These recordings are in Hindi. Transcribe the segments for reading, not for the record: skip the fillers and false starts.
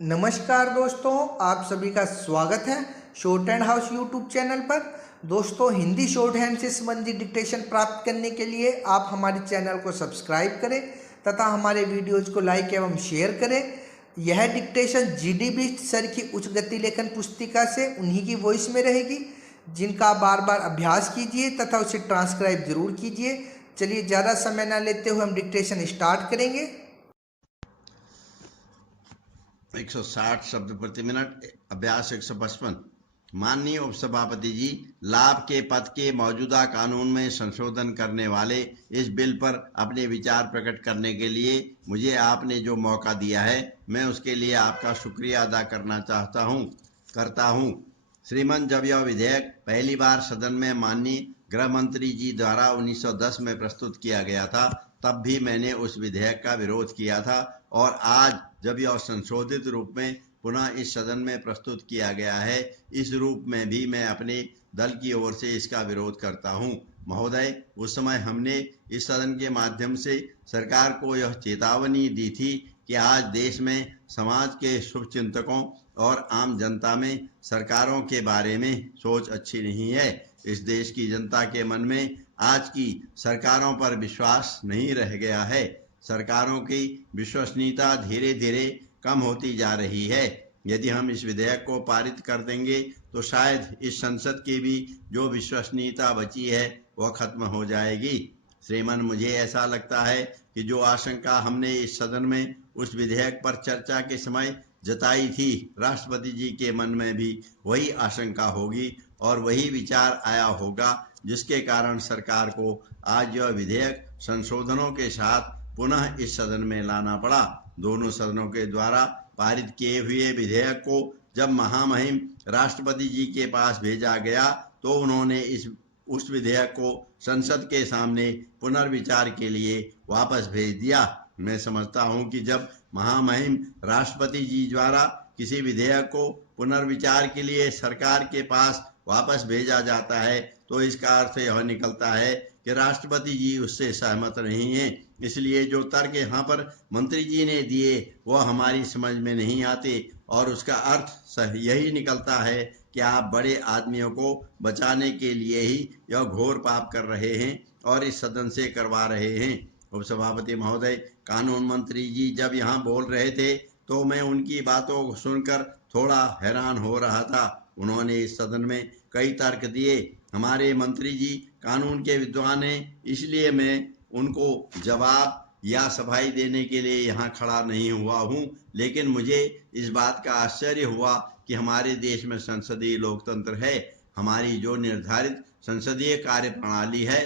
नमस्कार दोस्तों, आप सभी का स्वागत है short hand house YouTube channel पर। दोस्तों, हिंदी शॉर्ट हैंड से संबंधित डिक्टेशन प्राप्त करने के लिए आप हमारे चैनल को सब्सक्राइब करें तथा हमारे वीडियोज को लाइक एवं शेयर करें। यह डिक्टेशन जीडी बिष्ट सर की उच्च गति लेखन पुस्तिका से उन्हीं की वॉइस में रहेगी, जिनका आप बार बार अभ्यास कीजिए तथा उसे ट्रांसक्राइब जरूर कीजिए। चलिए, ज़्यादा समय न लेते हुए हम डिक्टेशन स्टार्ट करेंगे। 160 शब्द प्रति मिनट। अभ्यास 155। माननीय उपसभापति जी, लाभ के पद के मौजूदा कानून में संशोधन करने वाले इस बिल पर अपने विचार प्रकट करने के लिए मुझे आपने जो मौका दिया है, मैं उसके लिए आपका शुक्रिया अदा करता हूं। श्रीमान, जब यह विधेयक पहली बार सदन में माननीय गृह मंत्री जी द्वारा 1910 में प्रस्तुत किया गया था, तब भी मैंने उस विधेयक का विरोध किया था और आज जब यह संशोधित रूप में पुनः इस सदन में प्रस्तुत किया गया है, इस रूप में भी मैं अपने दल की ओर से इसका विरोध करता हूं। महोदय, उस समय हमने इस सदन के माध्यम से सरकार को यह चेतावनी दी थी कि आज देश में समाज के शुभचिंतकों और आम जनता में सरकारों के बारे में सोच अच्छी नहीं है। इस देश की जनता के मन में आज की सरकारों पर विश्वास नहीं रह गया है। सरकारों की विश्वसनीयता धीरे धीरे कम होती जा रही है। यदि हम इस विधेयक को पारित कर देंगे तो शायद इस संसद की भी जो विश्वसनीयता बची है वह खत्म हो जाएगी। श्रीमान, मुझे ऐसा लगता है कि जो आशंका हमने इस सदन में उस विधेयक पर चर्चा के समय जताई थी, राष्ट्रपति जी के मन में भी वही आशंका होगी और वही विचार आया होगा, जिसके कारण सरकार को आज यह विधेयक संशोधनों के साथ पुनः इस सदन में लाना पड़ा। दोनों सदनों के द्वारा पारित किए हुए विधेयक को जब महामहिम राष्ट्रपति जी के पास भेजा गया तो उन्होंने उस विधेयक को संसद के सामने पुनर्विचार के लिए वापस भेज दिया। मैं समझता हूं कि जब महामहिम राष्ट्रपति जी द्वारा किसी विधेयक को पुनर्विचार के लिए सरकार के पास वापस भेजा जाता है तो इसका अर्थ यह निकलता है कि राष्ट्रपति जी उससे सहमत नहीं हैं। इसलिए जो तर्क यहाँ पर मंत्री जी ने दिए वह हमारी समझ में नहीं आते और उसका अर्थ यही निकलता है कि आप बड़े आदमियों को बचाने के लिए ही यह घोर पाप कर रहे हैं और इस सदन से करवा रहे हैं। उपसभापति महोदय, कानून मंत्री जी जब यहाँ बोल रहे थे तो मैं उनकी बातों को सुनकर थोड़ा हैरान हो रहा था। उन्होंने इस सदन में कई तर्क दिए। हमारे मंत्री जी कानून के विद्वान हैं, इसलिए मैं उनको जवाब या सफाई देने के लिए यहाँ खड़ा नहीं हुआ हूँ, लेकिन मुझे इस बात का आश्चर्य हुआ कि हमारे देश में संसदीय लोकतंत्र है। हमारी जो निर्धारित संसदीय कार्य प्रणाली है,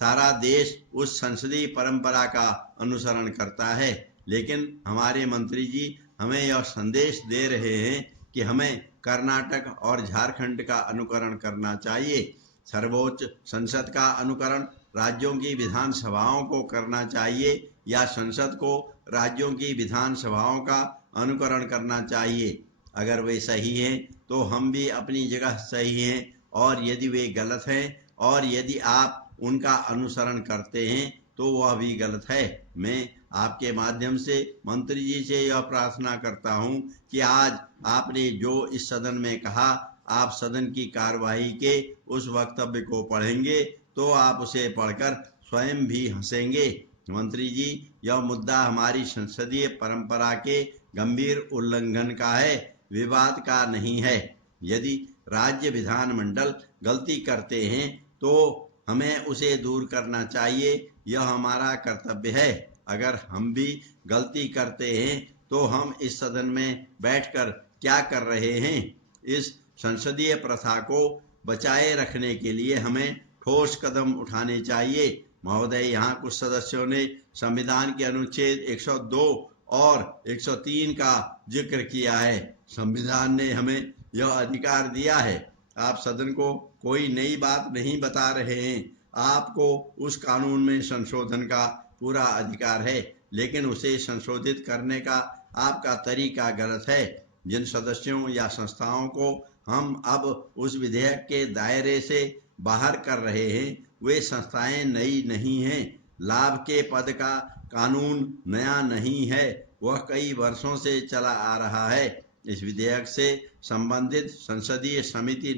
सारा देश उस संसदीय परंपरा का अनुसरण करता है, लेकिन हमारे मंत्री जी हमें यह संदेश दे रहे हैं कि हमें कर्नाटक और झारखंड का अनुकरण करना चाहिए। सर्वोच्च संसद का अनुकरण राज्यों की विधानसभाओं को करना चाहिए या संसद को राज्यों की विधानसभाओं का अनुकरण करना चाहिए। अगर वे सही हैं तो हम भी अपनी जगह सही हैं, और यदि वे गलत हैं और यदि आप उनका अनुसरण करते हैं तो वह भी गलत है। मैं आपके माध्यम से मंत्री जी से यह प्रार्थना करता हूं कि आज आपने जो इस सदन में कहा, आप सदन की कार्यवाही के उस वक्तव्य को पढ़ेंगे तो आप उसे पढ़कर स्वयं भी हंसेंगे। मंत्री जी, यह मुद्दा हमारी संसदीय परंपरा के गंभीर उल्लंघन का है, विवाद का नहीं है। यदि राज्य विधानमंडल गलती करते हैं तो हमें उसे दूर करना चाहिए, यह हमारा कर्तव्य है। अगर हम भी गलती करते हैं तो हम इस सदन में बैठकर क्या कर रहे हैं? इस संसदीय प्रथा को बचाए रखने के लिए हमें ठोस कदम उठाने चाहिए। महोदय, यहाँ कुछ सदस्यों ने संविधान के अनुच्छेद 102 और 103 का जिक्र किया है। संविधान ने हमें यह अधिकार दिया है। आप सदन को कोई नई बात नहीं बता रहे हैं। आपको उस कानून में संशोधन का पूरा अधिकार है, लेकिन उसे संशोधित करने का आपका तरीका गलत है। जिन सदस्यों या संस्थाओं को हम अब उस विधेयक के दायरे से बाहर कर रहे हैं, वे संस्थाएं नई नहीं हैं। लाभ के पद का कानून नया नहीं है, वह कई वर्षों से चला आ रहा है। इस विधेयक से संबंधित संसदीय समिति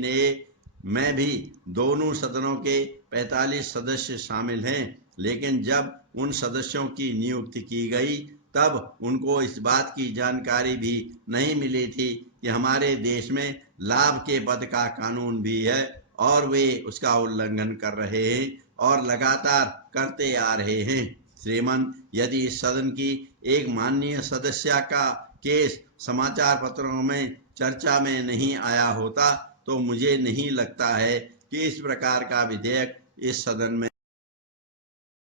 में भी दोनों सदनों के 45 सदस्य शामिल हैं, लेकिन जब उन सदस्यों की नियुक्ति की गई तब उनको इस बात की जानकारी भी नहीं मिली थी कि हमारे देश में लाभ के पद का कानून भी है और वे उसका उल्लंघन कर रहे हैं और लगातार करते आ रहे हैं। श्रीमान, यदि इस सदन की एक माननीय सदस्य का केस समाचार पत्रों में चर्चा में नहीं आया होता तो मुझे नहीं लगता है कि इस प्रकार का विधेयक इस सदन में